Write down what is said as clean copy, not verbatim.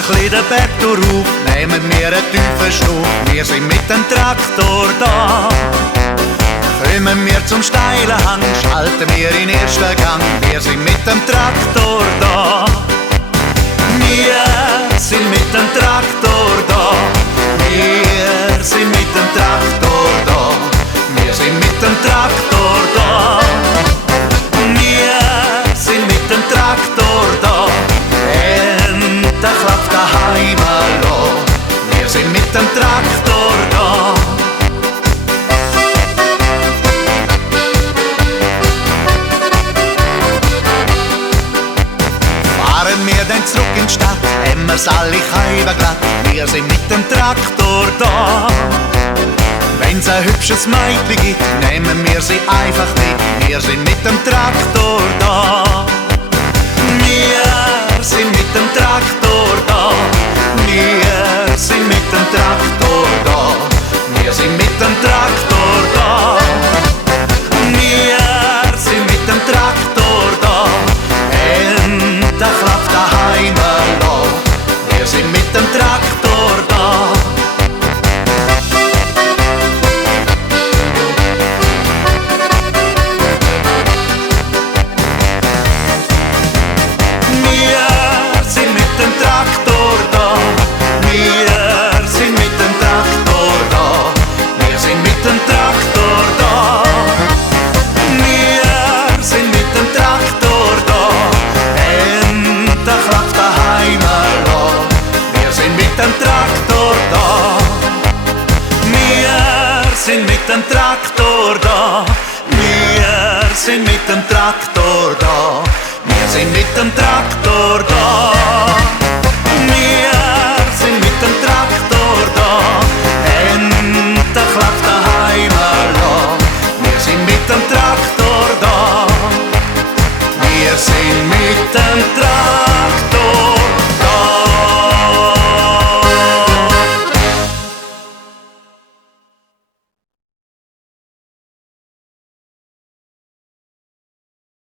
ein bisschen den Berg rauf, nehmen wir einen tiefen Schnuff. Wir sind mit dem Traktor da. Kommen wir zum steilen Hang, schalten wir in ersten Gang. Wir sind mit dem Traktor da. Wir sind mit dem Traktor da. Wir sind mit dem Traktor da. Wir sind mit dem Traktor da. Wir sind mit dem Traktor da. Endlich klappt daheim hallo. Wir sind mit dem Traktor da. Fahren wir dann zurück in die Stadt, haben wir's alle Scheiben glatt. Wir sind mit dem Traktor da. Wenn's ein hübsches Mädchen gibt, nehmen wir sie einfach mit. Wir sind mit dem Traktor da. Wir sind mit dem Traktor da. Wir sind mit dem Traktor da. Wir sind mit dem Traktor da. Wir sind mit dem Traktor da. Endlich klappt daheim hallo. Wir sind mit dem Traktor da. Mit dem Traktor da. Wir sind mit dem Traktor da. Wir sind mit dem Traktor da. Wir